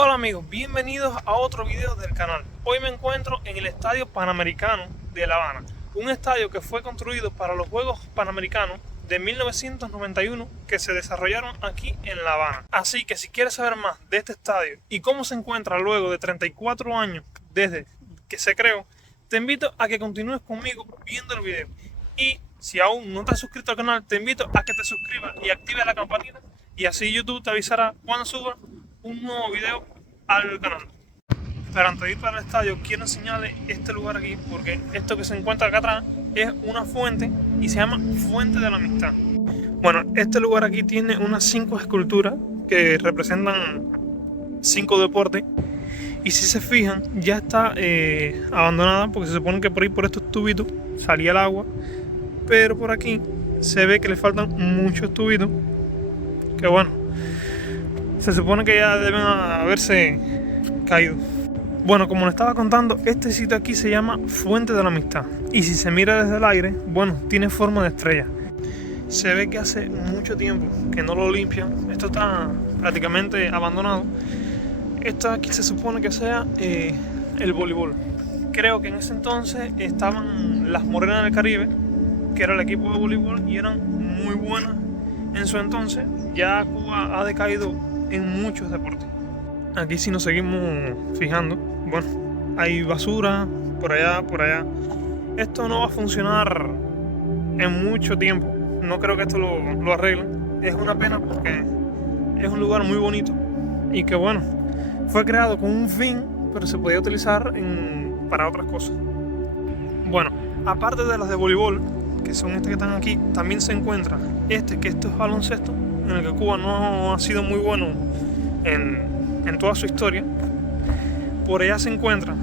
Hola amigos, bienvenidos a otro video del canal. Hoy me encuentro en el Estadio Panamericano de La Habana, un estadio que fue construido para los Juegos Panamericanos de 1991 que se desarrollaron aquí en La Habana. Así que si quieres saber más de este estadio y cómo se encuentra luego de 34 años desde que se creó, te invito a que continúes conmigo viendo el video. Y si aún no te has suscrito al canal, te invito a que te suscribas y actives la campanita, y así YouTube te avisará cuando suba un nuevo video al canal. Pero antes de ir para el estadio, quiero enseñarles este lugar aquí, porque esto que se encuentra acá atrás es una fuente y se llama Fuente de la Amistad. Bueno, este lugar aquí tiene unas 5 esculturas que representan 5 deportes, y si se fijan ya está abandonada, porque se supone que por ahí, por estos tubitos, salía el agua, pero por aquí se ve que le faltan muchos tubitos, que bueno, se supone que ya deben haberse caído. Bueno, como les estaba contando, este sitio aquí se llama Fuente de la Amistad, y si se mira desde el aire, bueno, tiene forma de estrella. Se ve que hace mucho tiempo que no lo limpian. Esto está prácticamente abandonado. Esto aquí se supone que sea el voleibol. Creo que en ese entonces estaban las Morenas del Caribe, que era el equipo de voleibol, y eran muy buenas en su entonces. Ya Cuba ha decaído en muchos deportes. Aquí si nos seguimos fijando, bueno, hay basura por allá, por allá. Esto no va a funcionar en mucho tiempo. No creo que esto lo arreglen. Es una pena porque es un lugar muy bonito y que bueno, fue creado con un fin, pero se podía utilizar para otras cosas. Bueno, aparte de las de voleibol, que son estas que están aquí, también se encuentra que esto es baloncesto, en el que Cuba no ha sido muy bueno en toda su historia. Por allá se encuentra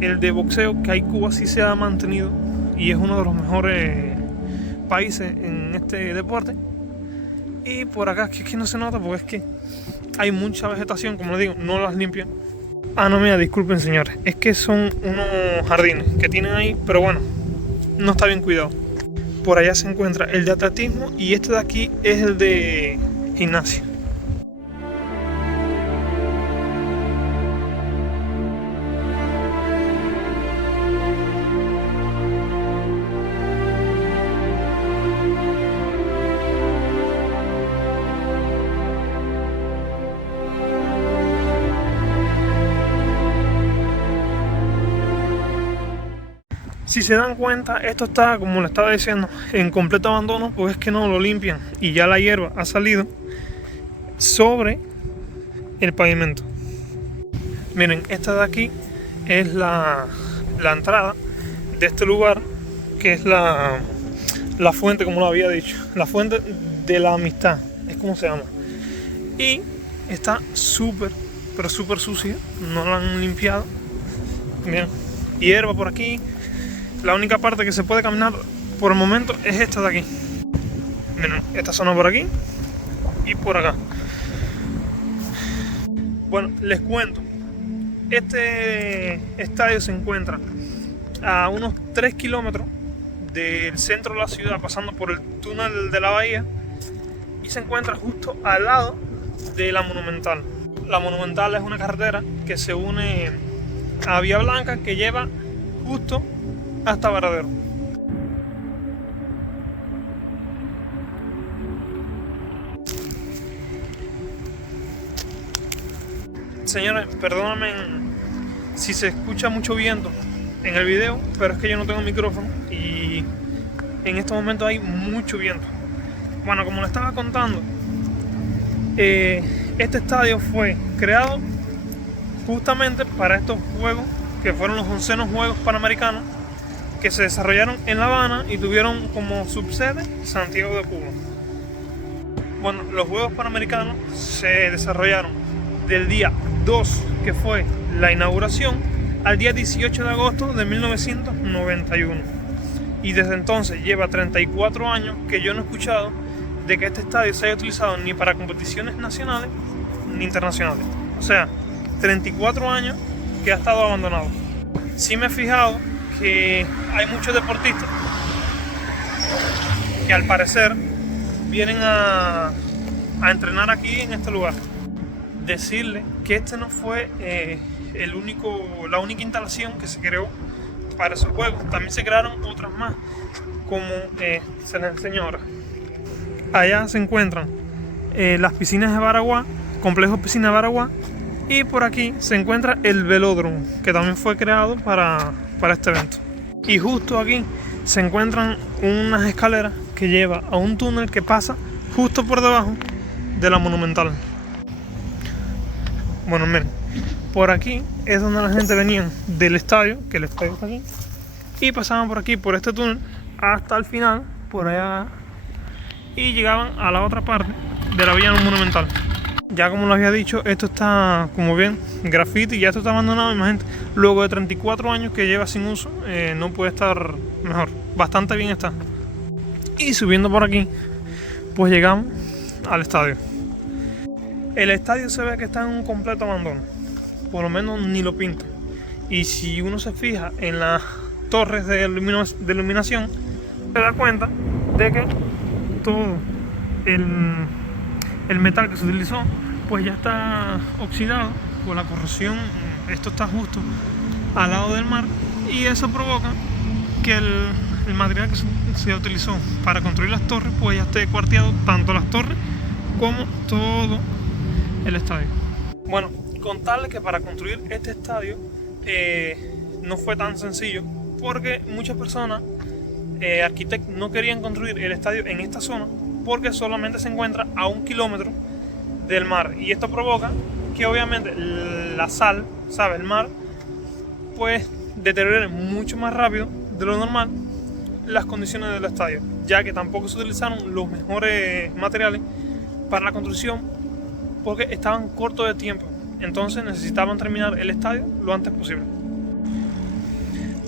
el de boxeo, que ahí Cuba sí se ha mantenido y es uno de los mejores países en este deporte. Y por acá es que no se nota, porque es que hay mucha vegetación, como les digo, no las limpian. Ah, no, mira, disculpen señores, es que son unos jardines que tienen ahí, pero bueno, no está bien cuidado. Por allá se encuentra el de atletismo, y este de aquí es el de gimnasia. Si se dan cuenta, esto está, como le estaba diciendo, en completo abandono, porque es que no lo limpian y ya la hierba ha salido sobre el pavimento. Miren, esta de aquí es la entrada de este lugar, que es la fuente, como lo había dicho, la Fuente de la Amistad, es como se llama. Y está súper, pero súper sucia, no la han limpiado. Miren, hierba por aquí. La única parte que se puede caminar por el momento es esta de aquí. Miren, esta zona por aquí y por acá. Bueno, les cuento. Este estadio se encuentra a unos 3 kilómetros del centro de la ciudad, pasando por el túnel de la bahía, y se encuentra justo al lado de la Monumental. La Monumental es una carretera que se une a Vía Blanca, que lleva justo hasta Varadero. Señores, perdóname si se escucha mucho viento en el video, pero es que yo no tengo micrófono y en estos momentos hay mucho viento. Bueno, como les estaba contando, este estadio fue creado justamente para estos juegos, que fueron los 11º Juegos Panamericanos, que se desarrollaron en La Habana y tuvieron como subsede Santiago de Cuba. Bueno, los Juegos Panamericanos se desarrollaron del día 2, que fue la inauguración, al día 18 de agosto de 1991. Y desde entonces lleva 34 años que yo no he escuchado de que este estadio se haya utilizado ni para competiciones nacionales ni internacionales. O sea, 34 años que ha estado abandonado. Sí me he fijado que hay muchos deportistas que al parecer vienen a entrenar aquí en este lugar. decirle que este no fue la única instalación que se creó para esos juegos. También se crearon otras más, como se les enseño ahora. Allá se encuentran las piscinas de Baraguá, complejo piscina de Baraguá, y por aquí se encuentra el velódromo, que también fue creado para este evento. Y justo aquí se encuentran unas escaleras que lleva a un túnel que pasa justo por debajo de la Monumental. Bueno, miren, por aquí es donde la gente venía del estadio, que el estadio está aquí, y pasaban por aquí, por este túnel, hasta el final, por allá, y llegaban a la otra parte de la Villa Monumental. Ya como les había dicho, esto está, como bien, graffiti, ya esto está abandonado. Imagínate, luego de 34 años que lleva sin uso, no puede estar mejor, bastante bien está. Y subiendo por aquí, pues llegamos al estadio. El estadio se ve que está en un completo abandono, por lo menos ni lo pinta. Y si uno se fija en las torres de iluminación, se da cuenta de que todo el metal que se utilizó pues ya está oxidado por la corrosión. Esto está justo al lado del mar y eso provoca que el material que se utilizó para construir las torres pues ya esté cuarteado, tanto las torres como todo el estadio. Bueno, contarles que para construir este estadio no fue tan sencillo, porque muchas personas, arquitectos, no querían construir el estadio en esta zona porque solamente se encuentra a 1 kilómetro del mar, y esto provoca que obviamente la sal, ¿sabe? El mar pues deteriore mucho más rápido de lo normal las condiciones del estadio, ya que tampoco se utilizaron los mejores materiales para la construcción porque estaban cortos de tiempo. Entonces necesitaban terminar el estadio lo antes posible.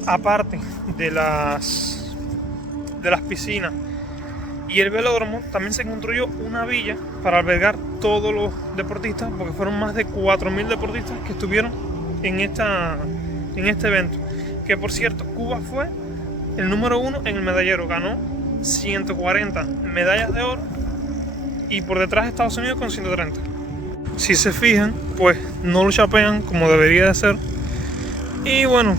Aparte de las piscinas y el velódromo, también se construyó una villa para albergar todos los deportistas, porque fueron más de 4.000 deportistas que estuvieron en este evento. Que por cierto, Cuba fue el número 1 en el medallero, ganó 140 medallas de oro y por detrás Estados Unidos con 130. Si se fijan, pues no lo chapean como debería de ser, y bueno,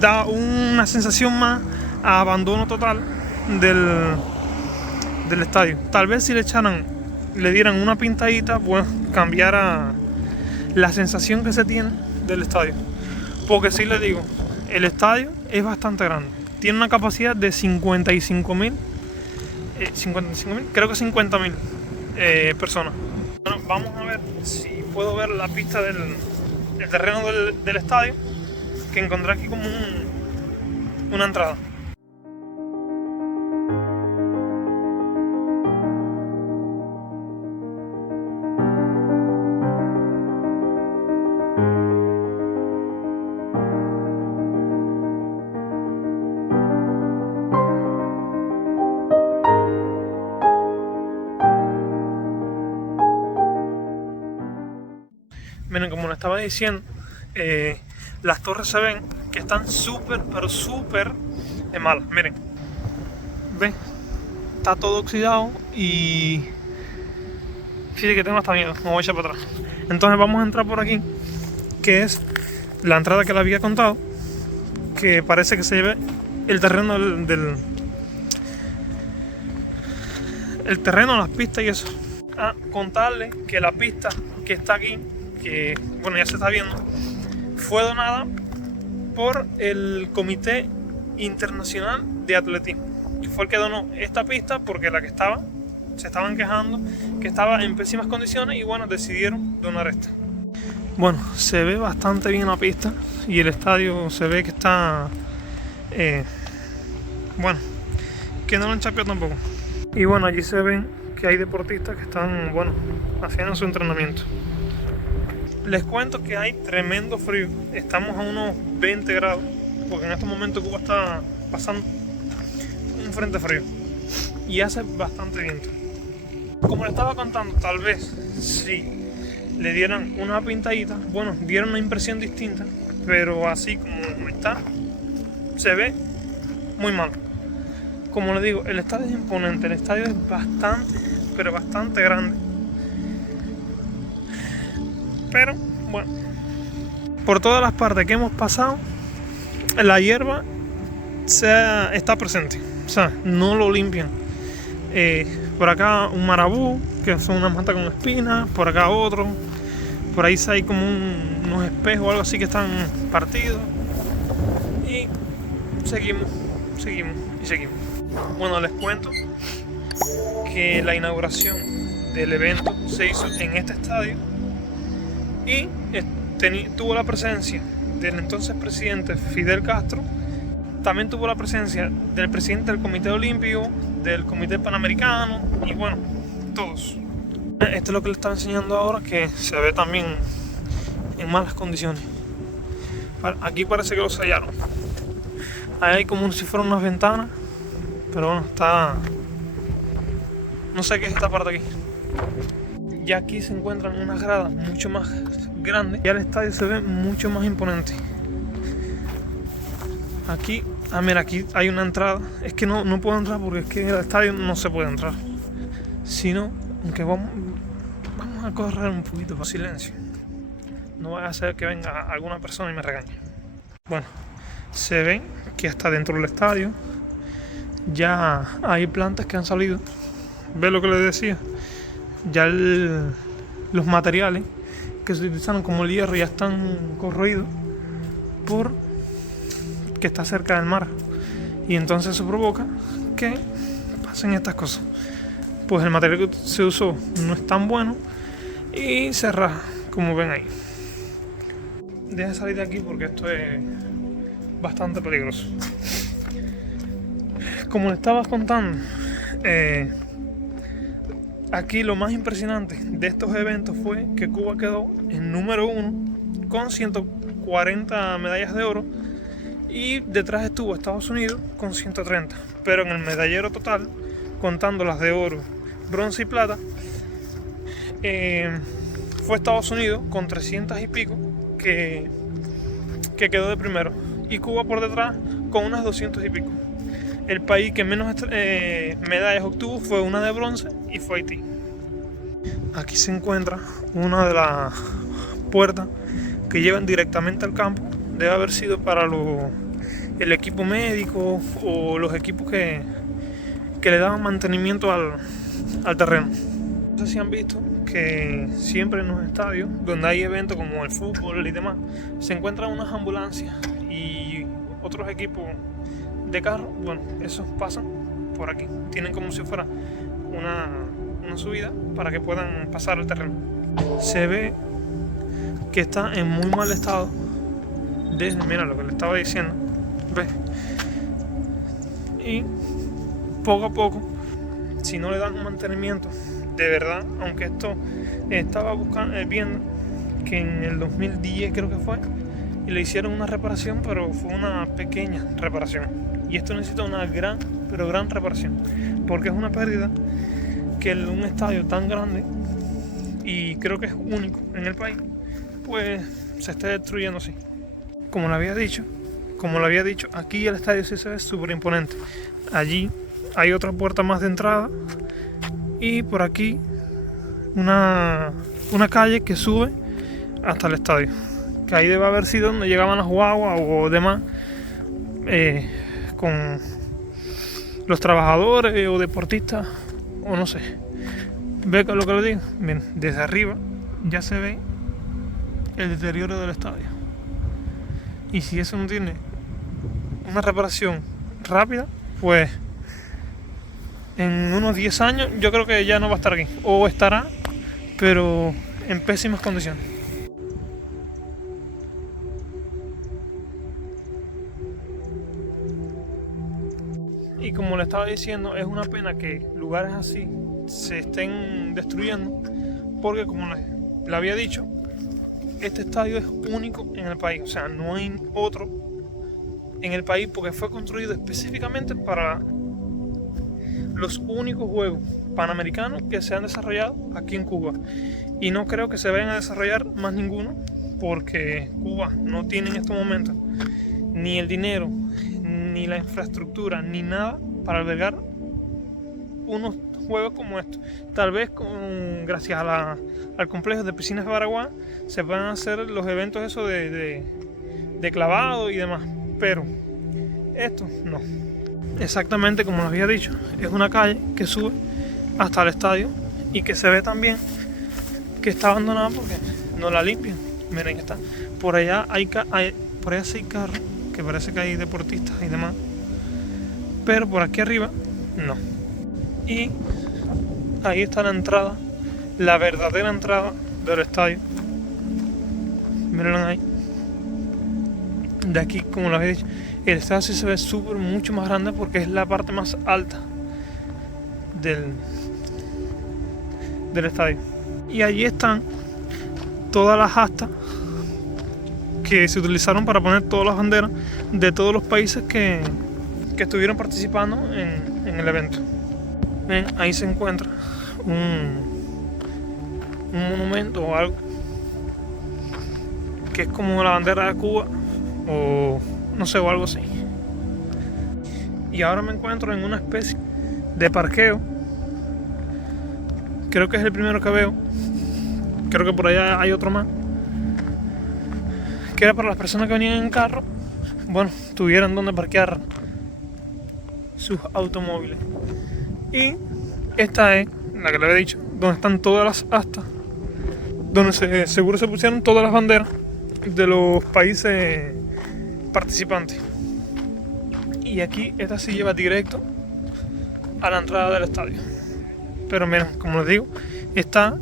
da una sensación más a abandono total del estadio. Tal vez si le dieran una pintadita, pues cambiara la sensación que se tiene del estadio. Porque si les digo, el estadio es bastante grande, tiene una capacidad de 55.000, creo que 50.000 personas. Bueno, vamos a ver si puedo ver la pista del terreno del estadio, que encontré aquí como una entrada. Miren, como les estaba diciendo, las torres se ven que están súper, pero súper malas. Miren, ven, está todo oxidado y fíjate que tengo hasta miedo, me voy a echar para atrás. Entonces vamos a entrar por aquí, que es la entrada que les había contado, que parece que se lleve el terreno el terreno, las pistas y eso. A contarles que la pista que está aquí, que bueno, ya se está viendo, fue donada por el Comité Internacional de Atletismo, que fue el que donó esta pista porque la que se estaban quejando que estaba en pésimas condiciones, y bueno, decidieron donar esta. Bueno, se ve bastante bien la pista y el estadio se ve que está bueno, que no lo han chapeado tampoco. Y bueno, allí se ven que hay deportistas que están, bueno, haciendo su entrenamiento. Les cuento que hay tremendo frío, estamos a unos 20 grados, porque en estos momentos Cuba está pasando un frente frío y hace bastante viento. Como les estaba contando, tal vez si le dieran una pintadita, bueno, dieran una impresión distinta, pero así como está, se ve muy mal. Como les digo, el estadio es imponente, el estadio es bastante, pero bastante grande. Pero bueno, por todas las partes que hemos pasado, la hierba está presente, o sea, no lo limpian. Por acá un marabú, que son unas matas con espinas, por acá otro, por ahí hay como unos espejos o algo así que están partidos, y seguimos. Bueno, les cuento que la inauguración del evento se hizo en este estadio y tuvo la presencia del entonces presidente Fidel Castro. También tuvo la presencia del presidente del Comité Olímpico, del Comité Panamericano y bueno, todos. Esto es lo que les estaba enseñando ahora, que se ve también en malas condiciones. Aquí parece que lo sellaron. Ahí hay como si fueran unas ventanas, pero bueno, está... no sé qué es esta parte aquí. Ya aquí se encuentran unas gradas mucho más grandes. Ya el estadio se ve mucho más imponente. Aquí, mira, aquí hay una entrada. Es que no puedo entrar porque es que en el estadio no se puede entrar. Sino, aunque vamos a correr un poquito por silencio. No vaya a ser que venga alguna persona y me regañe. Bueno, se ve que hasta dentro del estadio ya hay plantas que han salido. ¿Ves lo que les decía? Ya los materiales que se utilizaron como el hierro ya están corroídos por que está cerca del mar, y entonces eso provoca que pasen estas cosas. Pues el material que se usó no es tan bueno y se raja, como ven ahí. Deja salir de aquí porque esto es bastante peligroso. Como les estaba contando, aquí lo más impresionante de estos eventos fue que Cuba quedó en número 1 con 140 medallas de oro, y detrás estuvo Estados Unidos con 130, pero en el medallero total, contando las de oro, bronce y plata, fue Estados Unidos con 300 y pico que quedó de primero, y Cuba por detrás con unas 200 y pico. El país que menos medallas obtuvo fue una de bronce y fue Haití. Aquí se encuentra una de las puertas que llevan directamente al campo. Debe haber sido para el equipo médico o los equipos que le daban mantenimiento al terreno. No sé si han visto que siempre en los estadios donde hay eventos como el fútbol y demás, se encuentran unas ambulancias y otros equipos de carro. Bueno, esos pasan por aquí, tienen como si fuera una subida para que puedan pasar el terreno. Se ve que está en muy mal estado. Mira lo que le estaba diciendo, ¿ves? Y poco a poco, si no le dan un mantenimiento de verdad, aunque esto estaba viendo que en el 2010 creo que fue, y le hicieron una reparación, pero fue una pequeña reparación, y esto necesita una gran reparación, porque es una pérdida que un estadio tan grande, y creo que es único en el país, pues se esté destruyendo así. Como lo había dicho, aquí el estadio sí se ve súper imponente. Allí hay otra puerta más de entrada, y por aquí una calle que sube hasta el estadio, que ahí debe haber sido donde llegaban las guaguas o demás, con los trabajadores o deportistas, o no sé. ¿Ve lo que le digo? Bien, desde arriba ya se ve el deterioro del estadio. Y si eso no tiene una reparación rápida, pues en unos 10 años yo creo que ya no va a estar aquí. O estará, pero en pésimas condiciones. Y como le estaba diciendo, es una pena que lugares así se estén destruyendo, porque como le había dicho, este estadio es único en el país, o sea, no hay otro en el país, porque fue construido específicamente para los únicos Juegos Panamericanos que se han desarrollado aquí en Cuba, y no creo que se vayan a desarrollar más ninguno, porque Cuba no tiene en estos momentos ni el dinero, ni la infraestructura, ni nada para albergar unos juegos como estos. Tal vez gracias al complejo de piscinas de Baraguá se pueden hacer los eventos eso de clavado y demás, pero esto no. Exactamente como les había dicho, es una calle que sube hasta el estadio y que se ve también que está abandonada porque no la limpian. Miren que está. Por allá por allá sí hay carros, que parece que hay deportistas y demás, pero por aquí arriba no. Y ahí está la entrada, la verdadera entrada del estadio. Miren ahí. De aquí, como les había dicho, el estadio sí se ve mucho más grande porque es la parte más alta del estadio. Y allí están todas las astas que se utilizaron para poner todas las banderas de todos los países que estuvieron participando en el evento. Ven, ahí se encuentra un monumento o algo que es como la bandera de Cuba o no sé, o algo así. Y ahora me encuentro en una especie de parqueo. Creo que es el primero que veo. Creo que por allá hay otro más, que era para las personas que venían en carro, bueno, tuvieran donde parquear sus automóviles. Y esta es la que les he dicho, donde están todas las astas, donde seguro se pusieron todas las banderas de los países participantes. Y aquí esta sí lleva directo a la entrada del estadio. Pero miren, como les digo, está,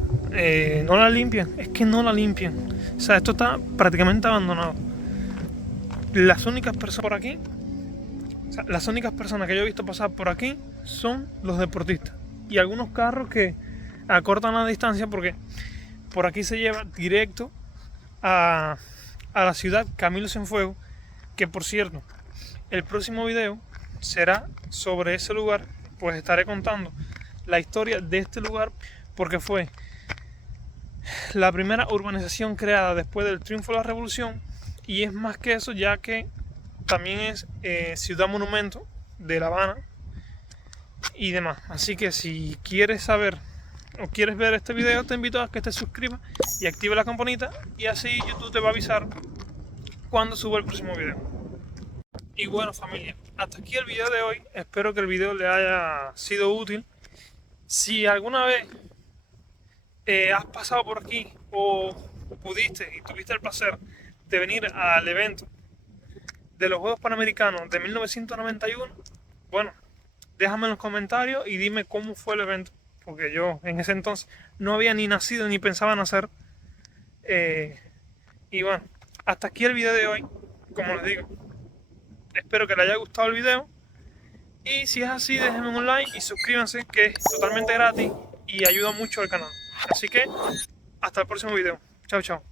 no la limpian, es que no la limpian. O sea, esto está prácticamente abandonado. Las únicas personas por aquí, o sea, las únicas personas que yo he visto pasar por aquí son los deportistas y algunos carros que acortan la distancia porque por aquí se lleva directo a la ciudad Camilo Cienfuegos, que por cierto, el próximo video será sobre ese lugar, pues estaré contando la historia de este lugar porque fue la primera urbanización creada después del triunfo de la revolución y es más que eso, ya que también es ciudad monumento de La Habana y demás. Así que si quieres saber o quieres ver este video, te invito a que te suscribas y active la campanita y así YouTube te va a avisar cuando suba el próximo video. Y bueno, familia, hasta aquí el video de hoy. Espero que el video le haya sido útil. Si alguna vez has pasado por aquí o pudiste y tuviste el placer de venir al evento de los Juegos Panamericanos de 1991, bueno, déjame en los comentarios y dime cómo fue el evento, porque yo en ese entonces no había ni nacido ni pensaba nacer. Y bueno, hasta aquí el video de hoy. Como les digo, espero que les haya gustado el video y si es así, déjenme un like y suscríbanse, que es totalmente gratis y ayuda mucho al canal. Así que hasta el próximo video. Chao, chao.